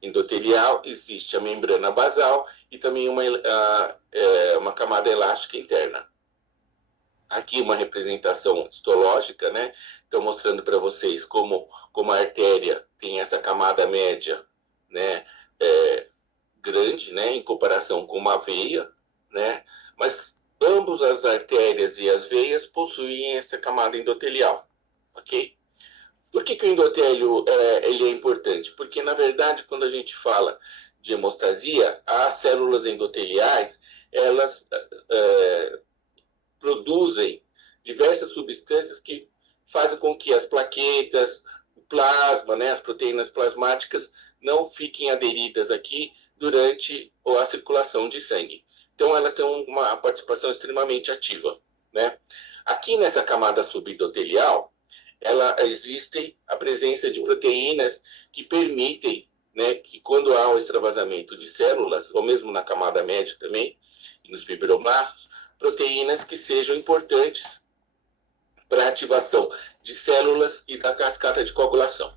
endotelial, existe a membrana basal e também uma camada elástica interna. Aqui uma representação histológica, né? Estou mostrando para vocês como a artéria tem essa camada média, né? Grande, né? Em comparação com uma veia, né? Mas ambas as artérias e as veias possuem essa camada endotelial, ok? Por que o endotélio ele é importante? Porque, na verdade, quando a gente fala de hemostasia, as células endoteliais, elas produzem diversas substâncias que fazem com que as plaquetas, o plasma, né, as proteínas plasmáticas não fiquem aderidas aqui durante a circulação de sangue. Então, elas têm uma participação extremamente ativa, né? Aqui nessa camada subendotelial, existe a presença de proteínas que permitem, né, que quando há um extravasamento de células, ou mesmo na camada média também, e nos fibroblastos, proteínas que sejam importantes para a ativação de células e da cascata de coagulação,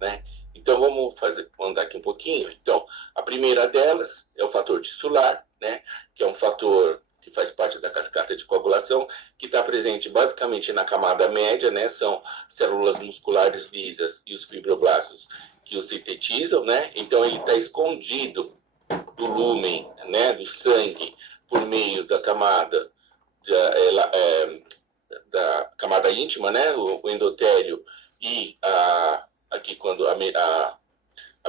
né? Então vamos andar aqui um pouquinho. Então, a primeira delas é o fator tissular, né? Que é um fator que faz parte da cascata de coagulação, que está presente basicamente na camada média, né? São células musculares lisas e os fibroblastos que o sintetizam, né? Então ele está escondido do lúmen, né? Do sangue por meio da camada da camada íntima, né? O endotélio e aqui quando a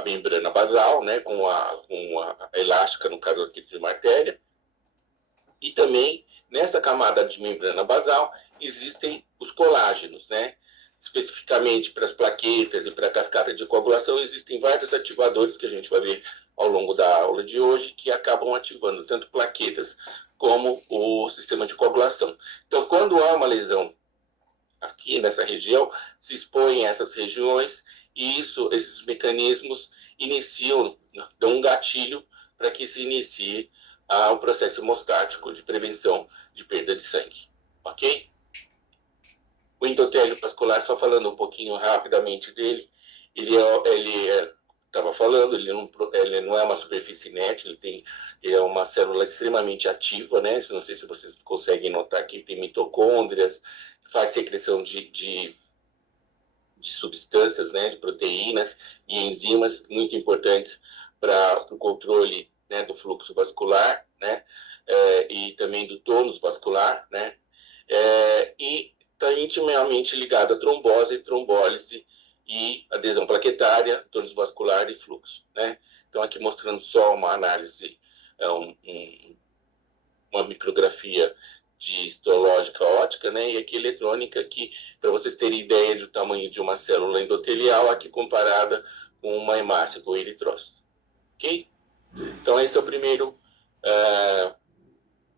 membrana basal, né? Com a elástica, no caso aqui de uma artéria. E também, nessa camada de membrana basal, existem os colágenos, né? Especificamente para as plaquetas e para a cascata de coagulação, existem vários ativadores que a gente vai ver ao longo da aula de hoje, que acabam ativando tanto plaquetas como o sistema de coagulação. Então, quando há uma lesão aqui nessa região, se expõem essas regiões e esses mecanismos dão um gatilho para que se inicie o processo hemostático de prevenção de perda de sangue, ok? O endotélio vascular, só falando um pouquinho rapidamente dele, ele estava falando, ele não é uma superfície inerte, ele é uma célula extremamente ativa, né? Não sei se vocês conseguem notar que tem mitocôndrias, faz secreção de substâncias, né? De proteínas e enzimas muito importantes para o controle, né? Do fluxo vascular, né? E também do tônus vascular, né? E está intimamente ligado à trombose, trombólise e adesão plaquetária, tônus vascular e fluxo, né? Então, aqui mostrando só uma análise, uma micrografia de histológica ótica, né? E aqui eletrônica, que para vocês terem ideia do tamanho de uma célula endotelial, aqui comparada com uma hemácia, com eritrócito, ok? Então, esse é o primeiro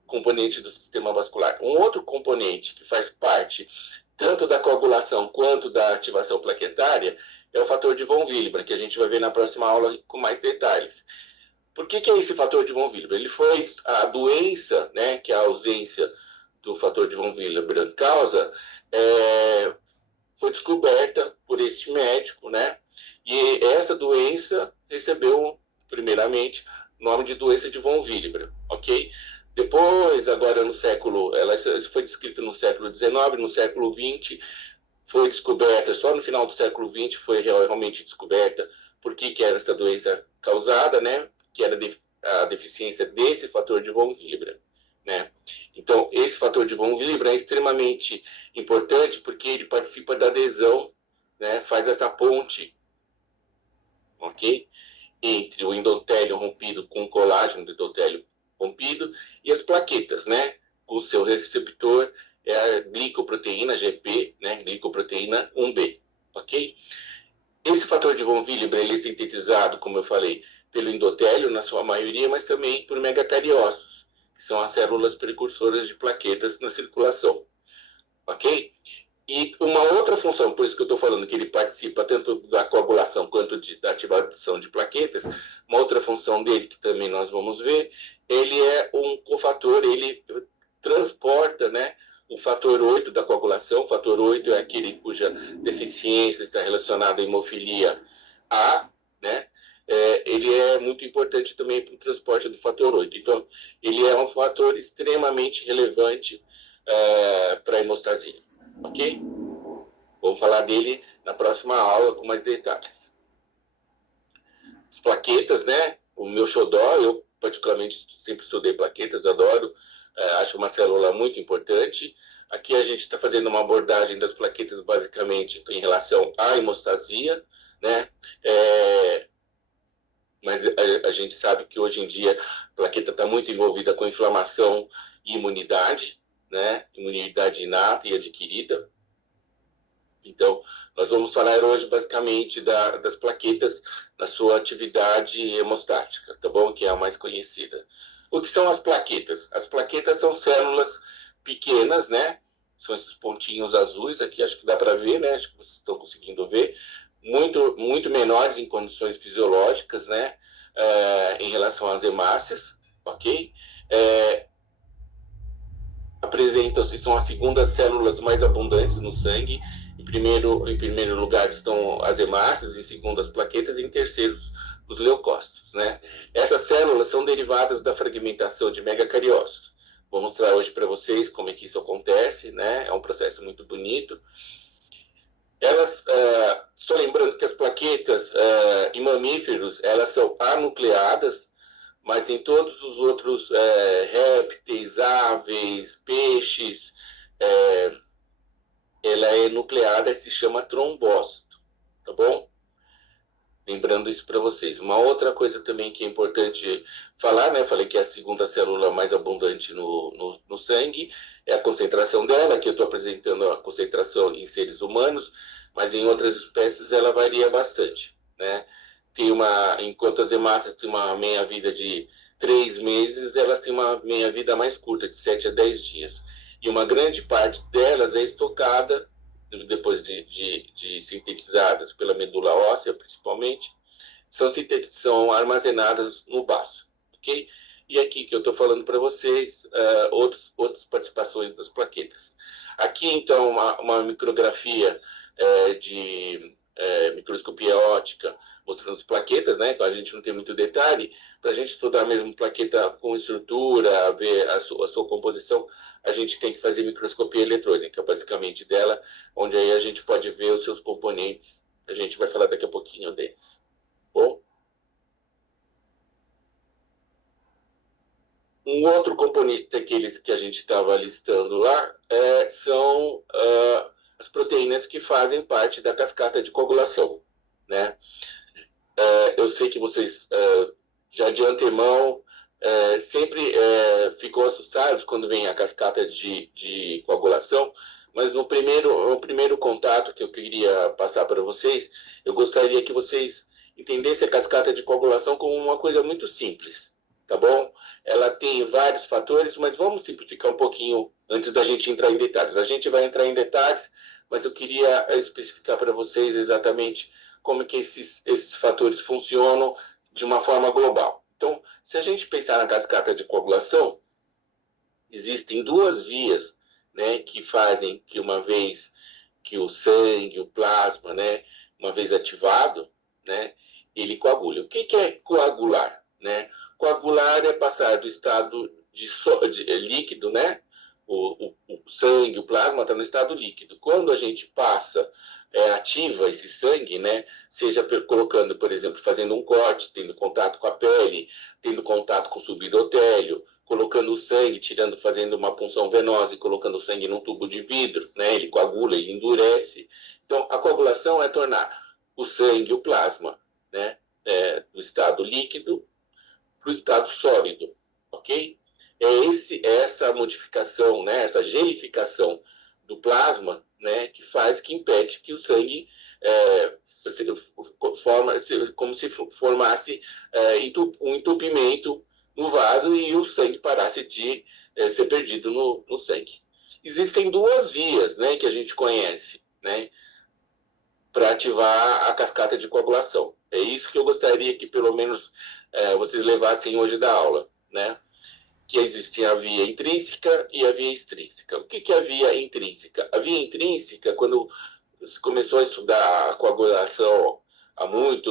componente do sistema vascular. Um outro componente que faz parte tanto da coagulação quanto da ativação plaquetária é o fator de von Willebrand, que a gente vai ver na próxima aula com mais detalhes. Por que é esse fator de von Willebrand? Ele foi a doença, né, que a ausência do fator de von Willebrand causa, foi descoberta por esse médico, né? E essa doença recebeu, primeiramente, o nome de doença de von Willebrand, ok? Depois, agora no século, ela foi descrita no século XIX, no século XX, foi descoberta, só no final do século XX foi realmente descoberta por que era essa doença causada, né? Que era a deficiência desse fator de von Willebrand, né? Então, esse fator de von Willebrand é extremamente importante porque ele participa da adesão, né? Faz essa ponte, ok? Entre o endotélio rompido com o colágeno do endotélio rompido e as plaquetas, né? O seu receptor é a glicoproteína GP, né? Glicoproteína 1B, ok? Esse fator de von Willebrand ele é sintetizado, como eu falei, pelo endotélio na sua maioria, mas também por megacariócitos, que são as células precursoras de plaquetas na circulação, ok? E uma outra função, por isso que eu estou falando que ele participa tanto da coagulação quanto da ativação de plaquetas, uma outra função dele que também nós vamos ver, ele é um cofator, ele transporta, né, o fator 8 da coagulação. O fator 8 é aquele cuja deficiência está relacionada à hemofilia A, né? ele é muito importante também para o transporte do fator 8. Então, ele é um fator extremamente relevante para a hemostasia, ok? Vamos falar dele na próxima aula com mais detalhes. As plaquetas, né? O meu xodó, eu particularmente sempre estudei plaquetas, adoro, acho uma célula muito importante. Aqui a gente está fazendo uma abordagem das plaquetas basicamente em relação à hemostasia, né? Mas a gente sabe que hoje em dia a plaqueta está muito envolvida com inflamação e imunidade, né? Imunidade inata e adquirida. Então, nós vamos falar hoje basicamente das plaquetas na sua atividade hemostática, tá bom? Que é a mais conhecida. O que são as plaquetas? As plaquetas são células pequenas, né? São esses pontinhos azuis aqui, acho que dá para ver, né? Acho que vocês estão conseguindo ver. Muito, muito menores em condições fisiológicas, né? Em relação às hemácias, ok? Apresentam-se, são as segundas células mais abundantes no sangue. Em primeiro lugar estão as hemácias, em segundo as plaquetas, e em terceiro os leucócitos, né? Essas células são derivadas da fragmentação de megacariócitos. Vou mostrar hoje para vocês como é que isso acontece, né? É um processo muito bonito. Elas, só lembrando que as plaquetas em mamíferos, elas são anucleadas, mas em todos os outros répteis, aves, peixes, ela é nucleada e se chama trombócito, tá bom? Lembrando isso para vocês. Uma outra coisa também que é importante falar, né? Falei que é a segunda célula mais abundante no sangue, é a concentração dela, que eu estou apresentando a concentração em seres humanos, mas em outras espécies ela varia bastante, né? Enquanto as hemácias têm uma meia-vida de 3 meses, elas têm uma meia-vida mais curta, de 7 a 10 dias. E uma grande parte delas é estocada depois de sintetizadas pela medula óssea, principalmente, são armazenadas no baço, ok? E aqui que eu estou falando para vocês, outras participações das plaquetas. Aqui, então, uma micrografia de microscopia óptica, mostrando as plaquetas, né? Então a gente não tem muito detalhe. Para a gente estudar mesmo plaqueta com estrutura, ver a sua composição, a gente tem que fazer microscopia eletrônica, basicamente dela, onde aí a gente pode ver os seus componentes. A gente vai falar daqui a pouquinho deles. Bom? Um outro componente daqueles que a gente estava listando lá são as proteínas que fazem parte da cascata de coagulação, né? Eu sei que vocês já de antemão sempre ficam assustados quando vem a cascata de coagulação, mas no primeiro contato que eu queria passar para vocês, eu gostaria que vocês entendessem a cascata de coagulação como uma coisa muito simples, tá bom? Ela tem vários fatores, mas vamos simplificar um pouquinho antes da gente entrar em detalhes. A gente vai entrar em detalhes, mas eu queria especificar para vocês exatamente como que esses fatores funcionam de uma forma global. Então, se a gente pensar na cascata de coagulação, existem duas vias, né, que fazem que uma vez que o sangue, o plasma, né, uma vez ativado, né, ele coagula. O que é coagular, né? Coagular é passar do estado de líquido, né? O sangue, o plasma está no estado líquido. Quando a gente ativa esse sangue, né? Seja colocando, por exemplo, fazendo um corte, tendo contato com a pele, tendo contato com o subendotélio, colocando o sangue, fazendo uma punção venosa e colocando o sangue num tubo de vidro, né? Ele coagula, ele endurece. Então, a coagulação é tornar o sangue, o plasma, né? Do estado líquido para o estado sólido, ok? Essa modificação, né? Essa gelificação do plasma, né? Que impede que o sangue como se formasse um entupimento no vaso e o sangue parasse de ser perdido no sangue. Existem duas vias, né, que a gente conhece, né, para ativar a cascata de coagulação. É isso que eu gostaria que pelo menos vocês levassem hoje da aula, né? Que existe a via intrínseca e a via extrínseca. O que é a via intrínseca? A via intrínseca, quando se começou a estudar a coagulação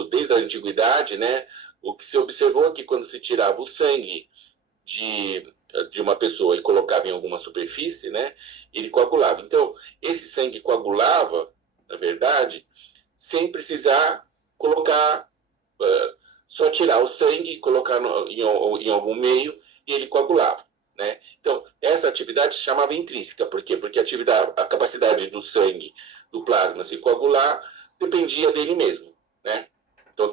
desde a antiguidade, né, o que se observou é que quando se tirava o sangue de uma pessoa e colocava em alguma superfície, né, ele coagulava. Então, esse sangue coagulava, na verdade, sem precisar colocar, só tirar o sangue, colocar em algum meio e ele coagulava. Né? Então, essa atividade se chamava intrínseca. Por quê? Porque a capacidade do sangue, do plasma se coagular, dependia dele mesmo. Né? Então,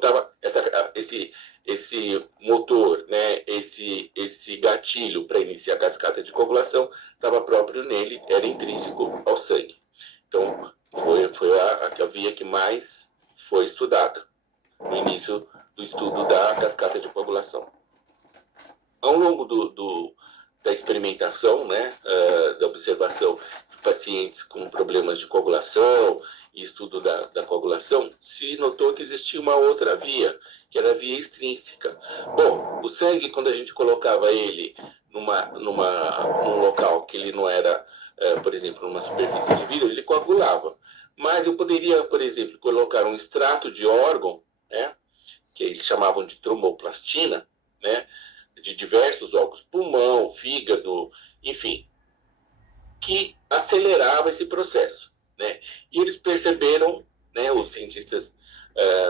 esse motor, né? esse gatilho para iniciar a cascata de coagulação estava próprio nele, era intrínseco ao sangue. Então, foi a via que mais foi estudada no início do estudo da cascata de coagulação. Ao longo da experimentação, né, da observação de pacientes com problemas de coagulação e estudo da coagulação, se notou que existia uma outra via, que era a via extrínseca. Bom, o sangue, quando a gente colocava ele num local que ele não era, por exemplo, numa superfície de vidro, ele coagulava. Mas eu poderia, por exemplo, colocar um extrato de órgão, né, que eles chamavam de tromboplastina, né, de diversos órgãos, pulmão, fígado, enfim, que acelerava esse processo. Né? E eles perceberam, né, os cientistas,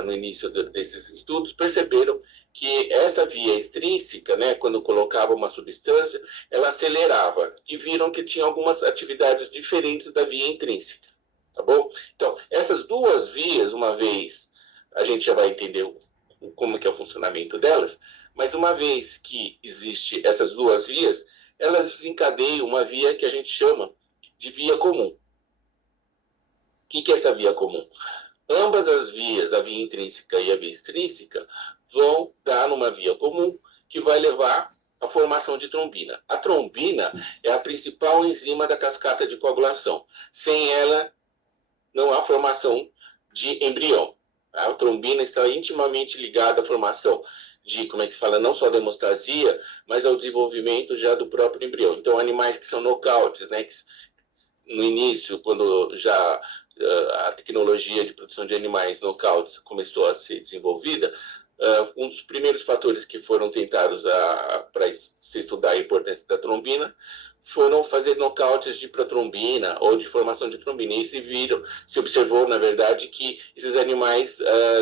no início desses estudos, perceberam que essa via extrínseca, né, quando colocava uma substância, ela acelerava, e viram que tinha algumas atividades diferentes da via intrínseca. Tá bom? Então, essas duas vias, uma vez a gente já vai entender como que é o funcionamento delas, mas uma vez que existe essas duas vias, elas desencadeiam uma via que a gente chama de via comum. O que é essa via comum? Ambas as vias, a via intrínseca e a via extrínseca, vão dar numa via comum que vai levar à formação de trombina. A trombina é a principal enzima da cascata de coagulação. Sem ela, não há formação de embrião. A trombina está intimamente ligada à formação de, como é que se fala, não só da hemostasia, mas ao desenvolvimento já do próprio embrião. Então, animais que são nocautes, né, que no início, quando já a tecnologia de produção de animais nocautes começou a ser desenvolvida, um dos primeiros fatores que foram tentados para se estudar a importância da trombina foram fazer nocautes de protrombina ou de formação de trombina. E se observou, na verdade, que esses animais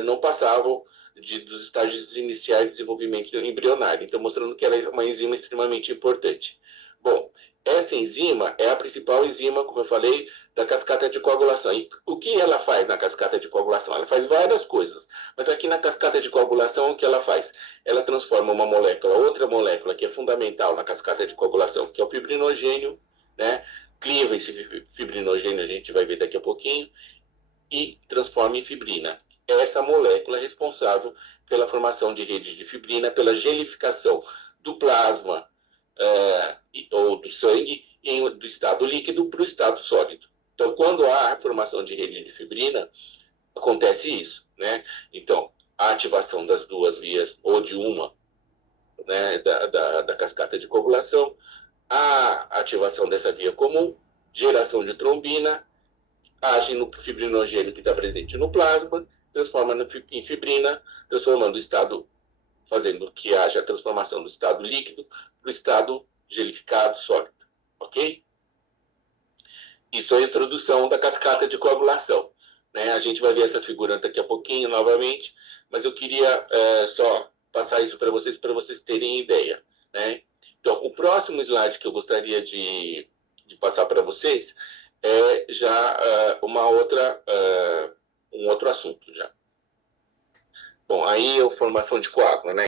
não passavam dos estágios iniciais de desenvolvimento embrionário. Então, mostrando que ela é uma enzima extremamente importante. Bom, essa enzima é a principal enzima, como eu falei, da cascata de coagulação. E o que ela faz na cascata de coagulação? Ela faz várias coisas. Mas aqui na cascata de coagulação, o que ela faz? Ela transforma uma molécula, outra molécula que é fundamental na cascata de coagulação, que é o fibrinogênio, né? Cliva esse fibrinogênio, a gente vai ver daqui a pouquinho, e transforma em fibrina. Essa molécula é responsável pela formação de redes de fibrina, pela gelificação do plasma ou do sangue do estado líquido para o estado sólido. Então, quando há a formação de rede de fibrina, acontece isso, né? Então, a ativação das duas vias, ou de uma, né, da cascata de coagulação, a ativação dessa via comum, geração de trombina, age no fibrinogênio que está presente no plasma, transforma em fibrina, transformando o estado, fazendo que haja a transformação do estado líquido para o estado gelificado sólido. Ok? Isso é a introdução da cascata de coagulação. Né? A gente vai ver essa figura daqui a pouquinho novamente, mas eu queria só passar isso para vocês terem ideia. Né? Então, o próximo slide que eu gostaria de passar para vocês é já um outro assunto já. Bom, aí é a formação de coágulo, né?